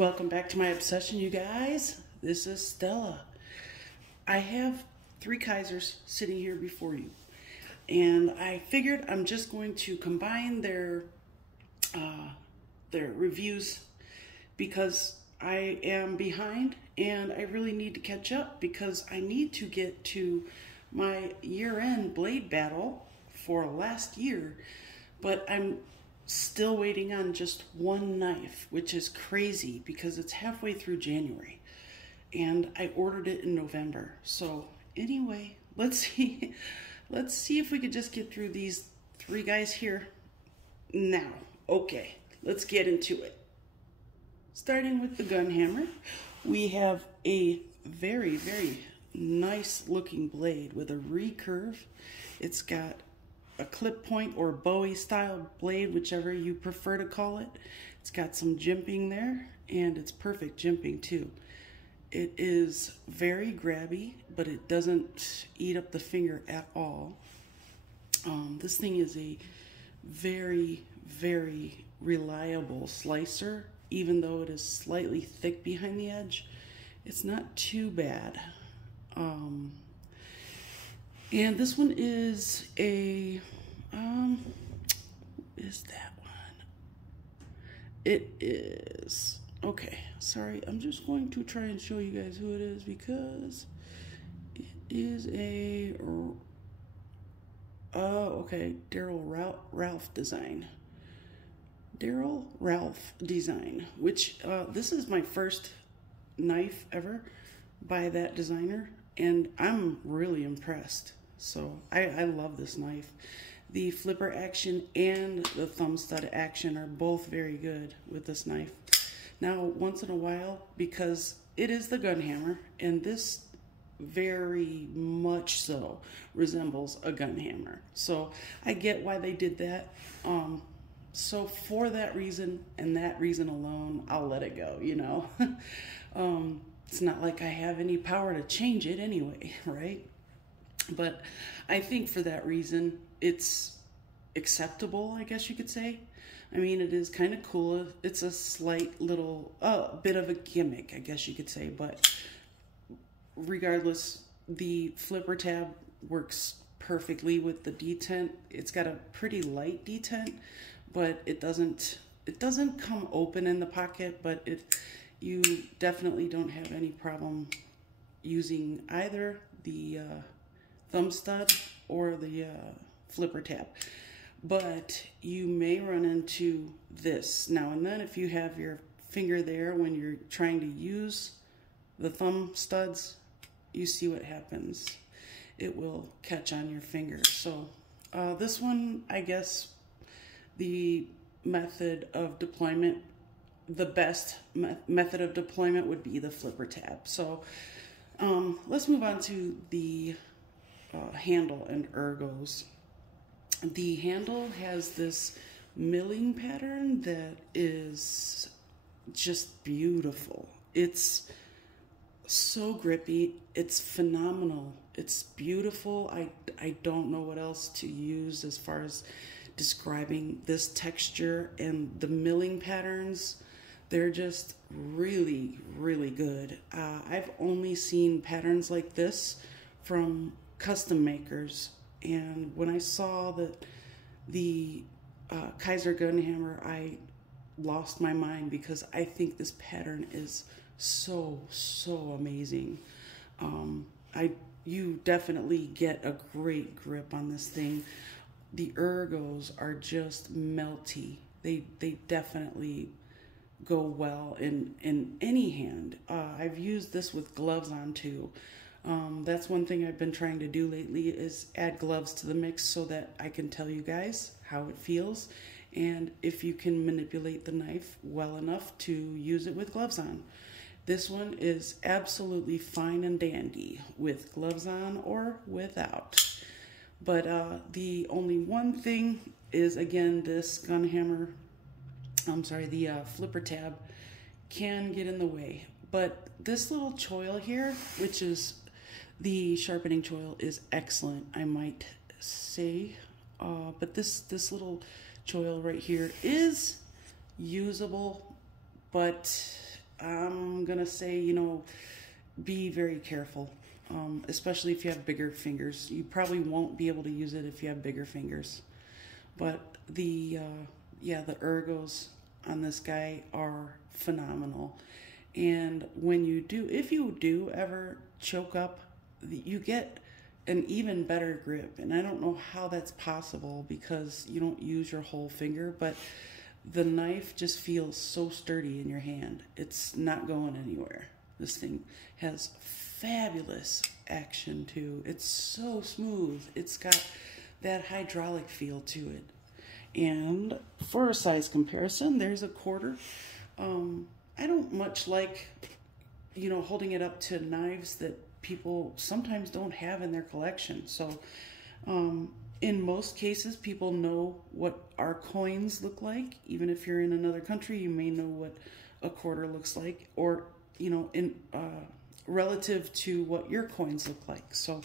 Welcome back to my obsession, you guys. This is Stella. I have 3 Kizers sitting here before you, and I figured I'm just going to combine their reviews because I am behind and I really need to catch up because I need to get to my year-end blade battle for last year, but I'm still waiting on just one knife, which is crazy because it's halfway through January and I ordered it in November. So anyway, let's see if we could just get through these 3 guys here now. Okay, let's get into it. Starting with the Gunhammer, we have a very, very nice looking blade with a recurve. It's got a clip point or Bowie style blade, whichever you prefer to call it. It's got some jimping there, and it's perfect jimping too. It is very grabby, but it doesn't eat up the finger at all. This thing is a very, very reliable slicer, even though it is slightly thick behind the edge. It's not too bad. And this one is a, is that one? It is, okay, sorry, I'm just going to try and show you guys who it is because it is a, okay, Ralph design. Daryl Ralph design, which, this is my first knife ever by that designer, and I'm really impressed. So I love this knife. The flipper action and the thumb stud action are both very good with this knife. Now, once in a while, because it is the Gunhammer, and this very much so resembles a Gunhammer. So I get why they did that. So for that reason and that reason alone, I'll let it go, you know. It's not like I have any power to change it anyway, right? But I think for that reason, it's acceptable, I guess you could say. I mean, it is kind of cool. It's a slight little, bit of a gimmick, I guess you could say. But regardless, the flipper tab works perfectly with the detent. It's got a pretty light detent, but it doesn't come open in the pocket, but you definitely don't have any problem using either the thumb stud or the flipper tab. But you may run into this now and then if you have your finger there when you're trying to use the thumb studs. You see what happens. It will catch on your finger. So this one, I guess the method of deployment, the best method of deployment would be the flipper tab. So let's move on to the handle and ergos. The handle has this milling pattern that is just beautiful. It's so grippy. It's phenomenal. It's beautiful. I don't know what else to use as far as describing this texture and the milling patterns. They're just really, really good. I've only seen patterns like this from custom makers, and when I saw that the Kizer Gunhammer, I lost my mind because I think this pattern is so amazing. You definitely get a great grip on this thing. The ergos are just melty. They definitely go well in any hand. I've used this with gloves on too. That's one thing I've been trying to do lately is add gloves to the mix so that I can tell you guys how it feels and if you can manipulate the knife well enough to use it with gloves on. This one is absolutely fine and dandy with gloves on or without. But the only one thing is, again, this Gunhammer, the flipper tab can get in the way. But this little choil here, which is the sharpening choil, is excellent, I might say. But this little choil right here is usable, but I'm gonna say, you know, be very careful, especially if you have bigger fingers. You probably won't be able to use it if you have bigger fingers. But the ergos on this guy are phenomenal. And when you do, if you do ever choke up, you get an even better grip. And I don't know how that's possible because you don't use your whole finger, but the knife just feels so sturdy in your hand. It's not going anywhere. This thing has fabulous action too. It's so smooth. It's got that hydraulic feel to it. And for a size comparison, there's a quarter. I don't much like, you know, holding it up to knives that people sometimes don't have in their collection. So in most cases, people know what our coins look like. Even if you're in another country, you may know what a quarter looks like, or, you know, in relative to what your coins look like. So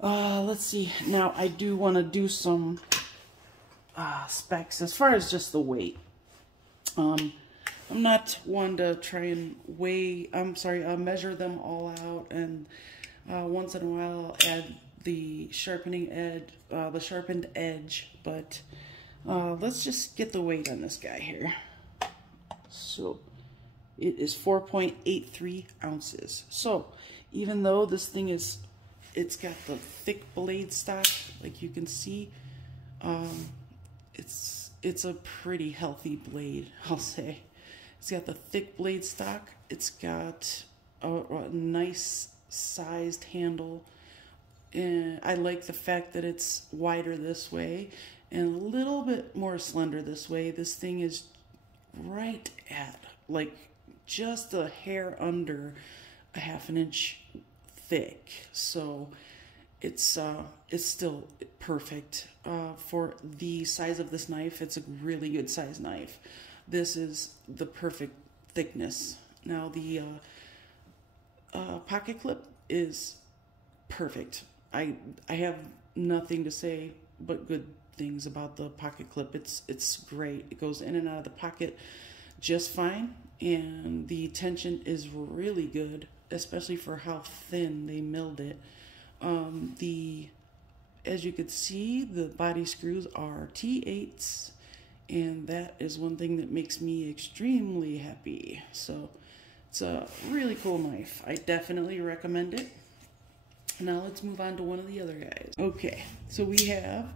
let's see. Now I do want to do some specs as far as just the weight. I'm not one to try and measure them all out, and once in a while I'll add the sharpened edge, but let's just get the weight on this guy here. So it is 4.83 ounces. So even though this thing it's got the thick blade stock, like you can see, it's a pretty healthy blade, I'll say. It's got the thick blade stock. It's got a nice sized handle. And I like the fact that it's wider this way and a little bit more slender this way. This thing is right at, like, just a hair under a ½ inch thick. So it's still perfect for the size of this knife. It's a really good size knife. This is the perfect thickness. Now the pocket clip is perfect. I have nothing to say but good things about the pocket clip. It's great. It goes in and out of the pocket just fine, and the tension is really good, especially for how thin they milled it. As you could see, the body screws are T8s, and that is one thing that makes me extremely happy. So it's a really cool knife. I definitely recommend it. Now let's move on to one of the other guys. Okay, so we have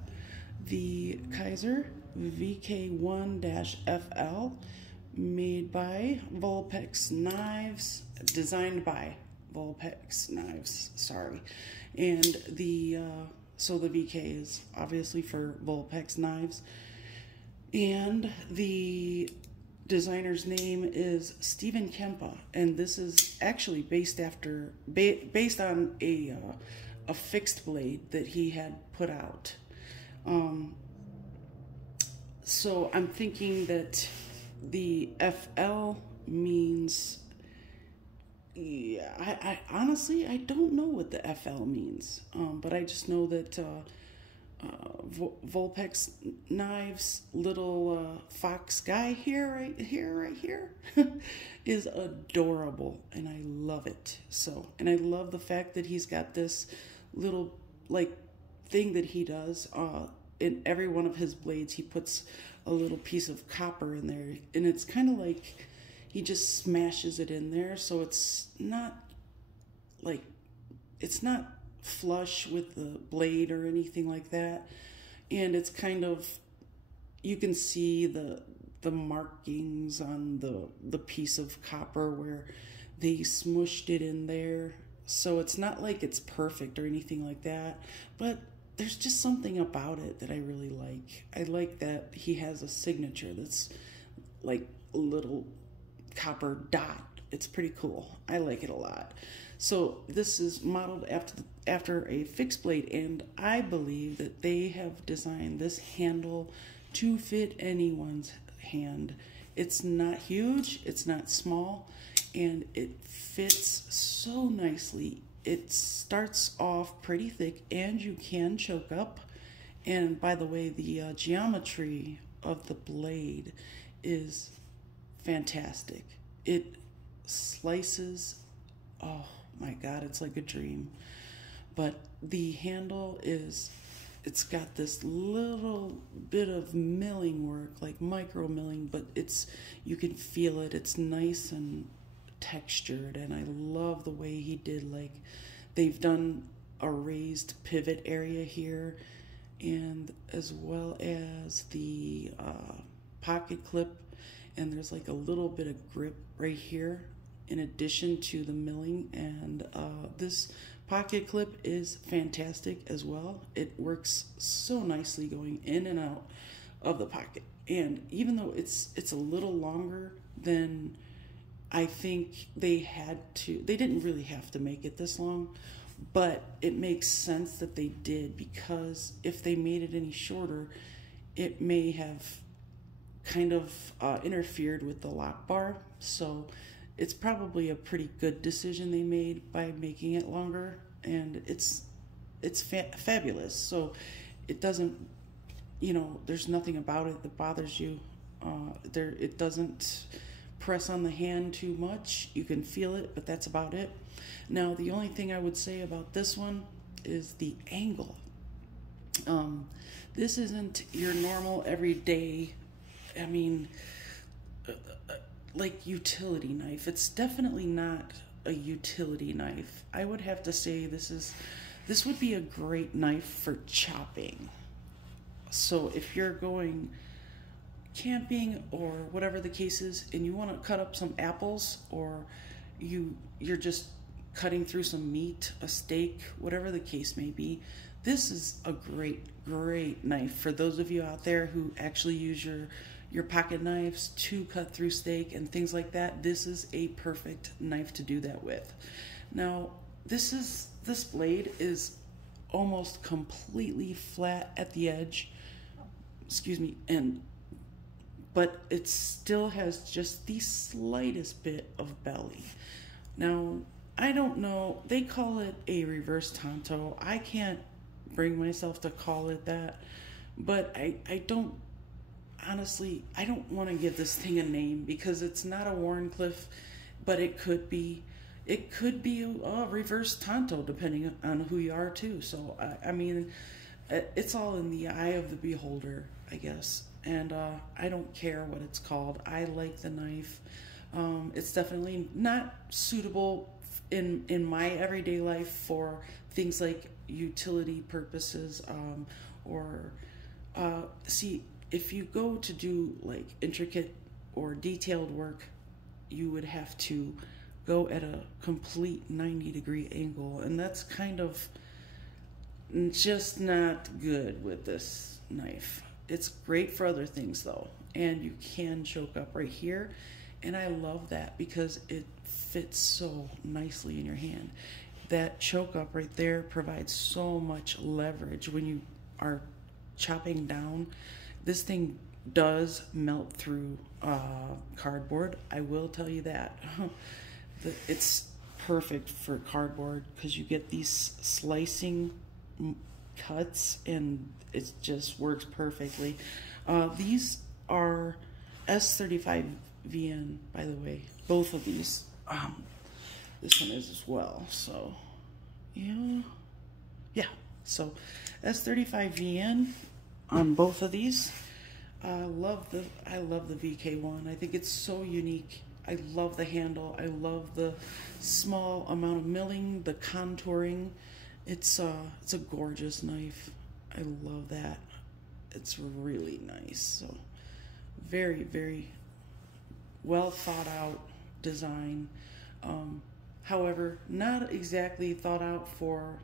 the Kizer VK1FL, made by Vulpex Knives, designed by Vulpex Knives, sorry. And so the VK is obviously for Vulpex Knives. And the designer's name is Stephen Kempa, and this is actually based on a fixed blade that he had put out. So I'm thinking that the FL means, yeah, I honestly, I don't know what the FL means, but I just know that Vulpex Knives little fox guy right here is adorable, and I love it. So, and I love the fact that he's got this little like thing that he does in every one of his blades. He puts a little piece of copper in there, and it's kind of like he just smashes it in there, so it's not like, it's not flush with the blade or anything like that. And it's kind of, you can see the markings on the piece of copper where they smushed it in there. So it's not like it's perfect or anything like that, but there's just something about it that I really like. I like that he has a signature that's like a little copper dot. It's pretty cool. I like it a lot. So this is modeled after a fixed blade, and I believe that they have designed this handle to fit anyone's hand. It's not huge, it's not small, and it fits so nicely. It starts off pretty thick, and you can choke up. And by the way, the geometry of the blade is fantastic. It slices. Oh my God, it's like a dream. But the handle is, it's got this little bit of milling work, like micro milling, but you can feel it. It's nice and textured, and I love the way he did, like, they've done a raised pivot area here, and as well as the pocket clip, and there's like a little bit of grip right here in addition to the milling, and this pocket clip is fantastic as well. It works so nicely going in and out of the pocket, and even though it's a little longer than I think they didn't really have to make it this long, but it makes sense that they did, because if they made it any shorter, it may have kind of interfered with the lock bar. So it's probably a pretty good decision they made by making it longer, and it's fabulous. So it doesn't, there's nothing about it that bothers you. It doesn't press on the hand too much. You can feel it, but that's about it. Now, the only thing I would say about this one is the angle. This isn't your normal everyday, like utility knife. It's definitely not a utility knife. I would have to say this would be a great knife for chopping. So if you're going camping or whatever the case is, and you want to cut up some apples, or you're just cutting through some meat, a steak, whatever the case may be, this is a great knife for those of you out there who actually use your pocket knives to cut through steak and things like that. This is a perfect knife to do that with. Now, this blade is almost completely flat at the edge, but it still has just the slightest bit of belly. Now, I don't know, they call it a reverse tanto. I can't bring myself to call it that, but I don't want to give this thing a name, because it's not a Wharncliffe, but it could be a reverse tanto depending on who you are too. So it's all in the eye of the beholder, I guess. And I don't care what it's called. I like the knife. It's definitely not suitable in my everyday life for things like utility purposes, if you go to do like intricate or detailed work, you would have to go at a complete 90-degree angle, and that's kind of just not good with this knife. It's great for other things though, and you can choke up right here, and I love that because it fits so nicely in your hand. That choke up right there provides so much leverage when you are chopping down. This thing does melt through cardboard, I will tell you that. It's perfect for cardboard because you get these slicing cuts and it just works perfectly. These are S35 VN, by the way, both of these. This one is as well, so yeah, so S35 VN on both of these. I love the VK1. I think it's so unique. I love the handle. I love the small amount of milling, the contouring. It's a gorgeous knife. I love that. It's really nice. So very, very well thought out design. However, not exactly thought out for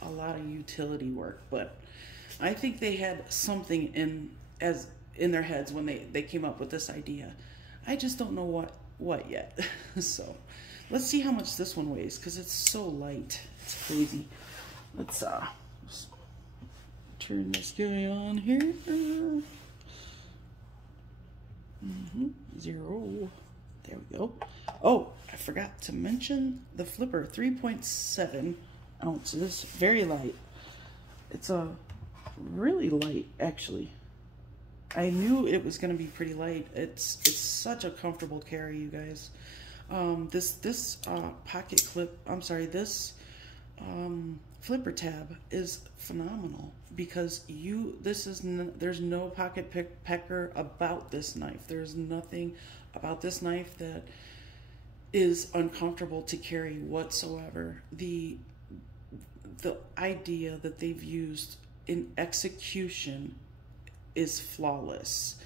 a lot of utility work, but I think they had something in their heads when they came up with this idea. I just don't know what yet. So let's see how much this one weighs, because it's so light. It's crazy. Let's turn this guy on here. 0. There we go. Oh, I forgot to mention the flipper, 3.7 ounces. This very light. It's really light, actually. I knew it was going to be pretty light. It's such a comfortable carry, you guys. This pocket clip, I'm sorry, this flipper tab is phenomenal because there's no pocket pecker about this knife. There's nothing about this knife that is uncomfortable to carry whatsoever. The idea that they've used in execution is flawless.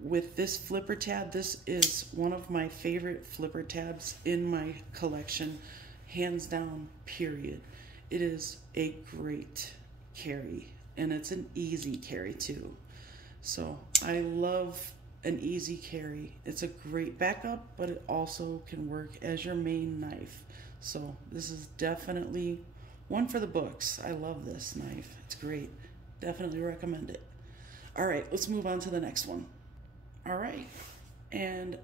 With this flipper tab, this is one of my favorite flipper tabs in my collection, hands down, period. It is a great carry, and it's an easy carry too. So I love an easy carry. It's a great backup, but it also can work as your main knife. So this is definitely one for the books. I love this knife. It's great. Definitely recommend it. All right, let's move on to the next one. All right, and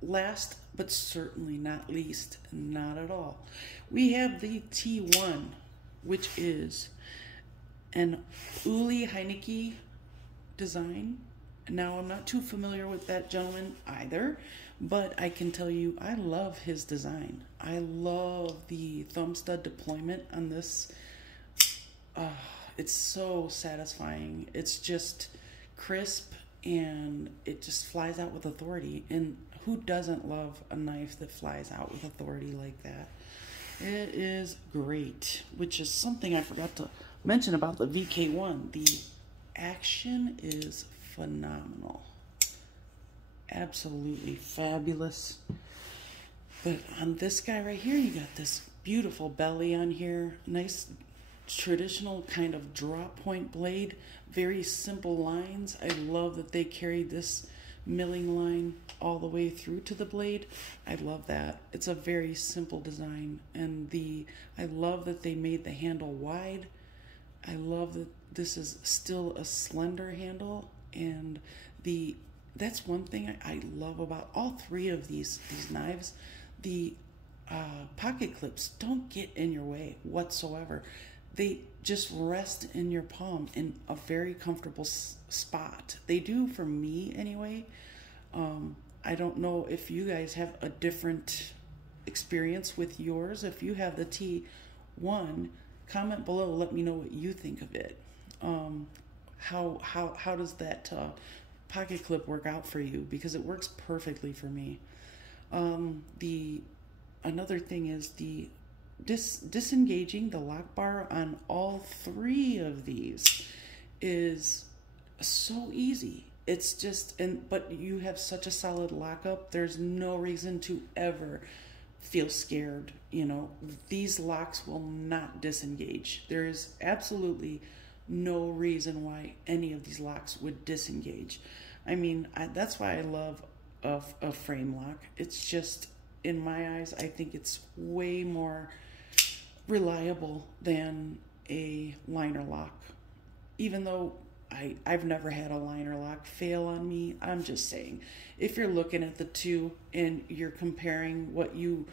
last but certainly not least, not at all, we have the T1, which is an Uli Heinecke design. Now, I'm not too familiar with that gentleman either, but I can tell you I love his design. I love the thumb stud deployment on this. It's so satisfying. It's just crisp and it just flies out with authority. And who doesn't love a knife that flies out with authority like that? It is great, which is something I forgot to mention about the VK1. The action is phenomenal. Absolutely fabulous. But on this guy right here, you got this beautiful belly on here. Nice traditional kind of drop point blade. Very simple lines. I love that they carried this milling line all the way through to the blade. I love that. It's a very simple design, and I love that they made the handle wide. I love that this is still a slender handle, and that's one thing I love about all three of these knives. The pocket clips don't get in your way whatsoever. They just rest in your palm in a very comfortable spot. They do for me anyway. I don't know if you guys have a different experience with yours. If you have the T1, comment below. Let me know what you think of it. How does that pocket clip work out for you? Because it works perfectly for me. Another thing is the disengaging the lock bar on all three of these is so easy. It's just, but you have such a solid lockup. There's no reason to ever feel scared. You know, these locks will not disengage. There is absolutely no reason why any of these locks would disengage. I mean, that's why I love a frame lock. It's just, in my eyes, I think it's way more reliable than a liner lock. Even though I've never had a liner lock fail on me, I'm just saying, if you're looking at the two and you're comparing what you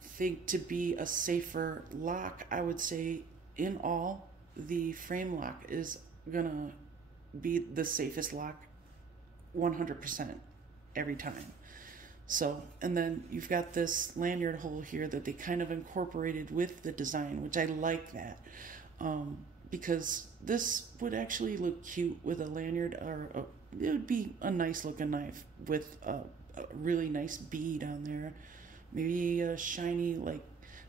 think to be a safer lock, I would say in all, the frame lock is gonna be the safest lock 100% every time. So, and then you've got this lanyard hole here that they kind of incorporated with the design, which I like that, because this would actually look cute with a lanyard, or it would be a nice looking knife with a really nice bead on there. Maybe a shiny like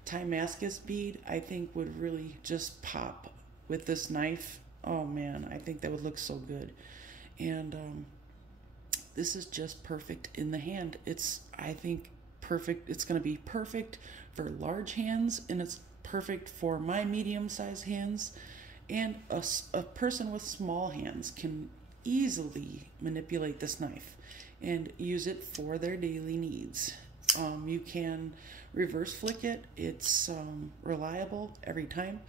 Damascus bead, I think would really just pop with this knife. Oh man, I think that would look so good. And this is just perfect in the hand. It's, I think, perfect. It's going to be perfect for large hands, and it's perfect for my medium-sized hands. And a person with small hands can easily manipulate this knife and use it for their daily needs. You can reverse flick it. It's reliable every time.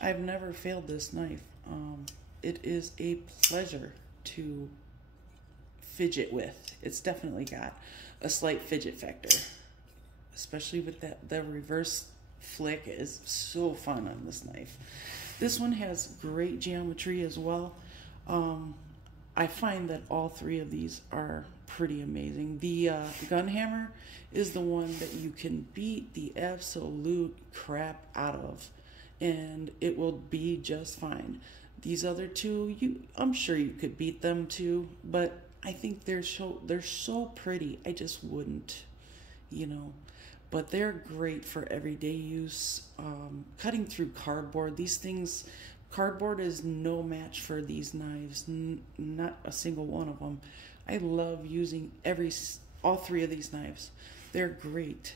I've never failed this knife. It is a pleasure to fidget with. It's definitely got a slight fidget factor, especially with the reverse flick is so fun on this knife. This one has great geometry as well. I find that all three of these are pretty amazing. The Gunhammer is the one that you can beat the absolute crap out of, and it will be just fine. These other two, I'm sure you could beat them too, but I think they're so pretty. I just wouldn't, you know. But they're great for everyday use. Cutting through cardboard, these things, cardboard is no match for these knives. Not a single one of them. I love using all three of these knives. They're great.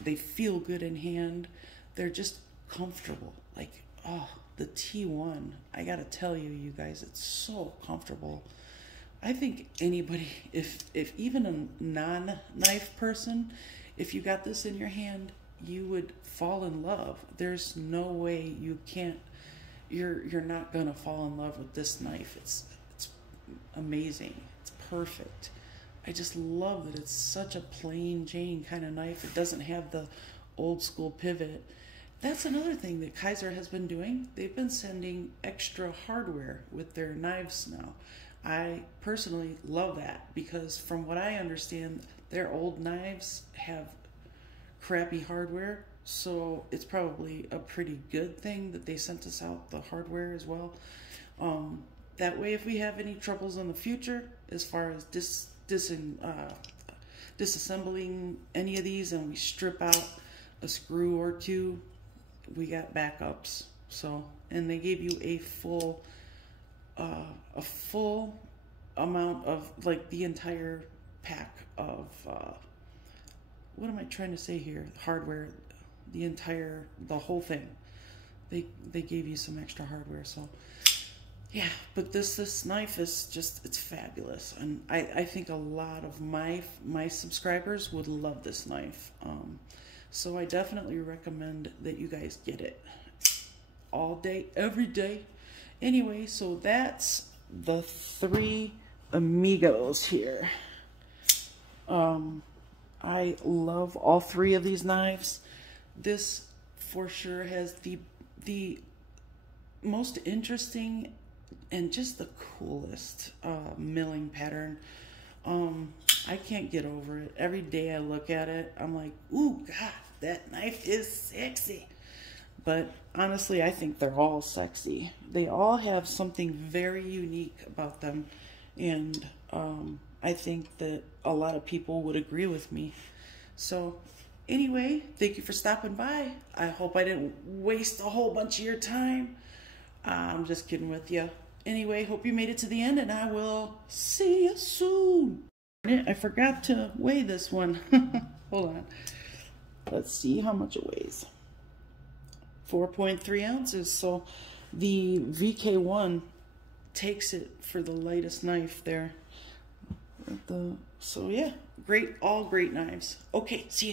They feel good in hand. They're just comfortable. Like, oh, the T1. I gotta tell you, you guys, it's so comfortable. I think anybody, if even a non-knife person, if you got this in your hand, you would fall in love. There's no way you can't. You're not gonna fall in love with this knife. It's amazing. It's perfect. I just love that it's such a plain Jane kind of knife. It doesn't have the old school pivot. That's another thing that Kizer has been doing. They've been sending extra hardware with their knives now. I personally love that because from what I understand, their old knives have crappy hardware, so it's probably a pretty good thing that they sent us out the hardware as well. That way, if we have any troubles in the future, as far as disassembling any of these and we strip out a screw or two, we got backups. So, and they gave you a full amount of, like, the entire pack of what am I trying to say here? Hardware, the whole thing. They gave you some extra hardware, so yeah. But this knife is just, it's fabulous, and I think a lot of my subscribers would love this knife. So I definitely recommend that you guys get it all day, every day. Anyway, so that's the 3 amigos here. I love all 3 of these knives. This for sure has the most interesting and just the coolest milling pattern. I can't get over it. Every day I look at it, I'm like, ooh, God, that knife is sexy. But honestly, I think they're all sexy. They all have something very unique about them, and I think that a lot of people would agree with me. So anyway, thank you for stopping by. I hope I didn't waste a whole bunch of your time. I'm just kidding with you. Anyway, hope you made it to the end, and I will see you soon. I forgot to weigh this one. Hold on. Let's see how much it weighs. 4.3 ounces. So the VK1 takes it for the lightest knife there. So yeah, all great knives. Okay, see you soon.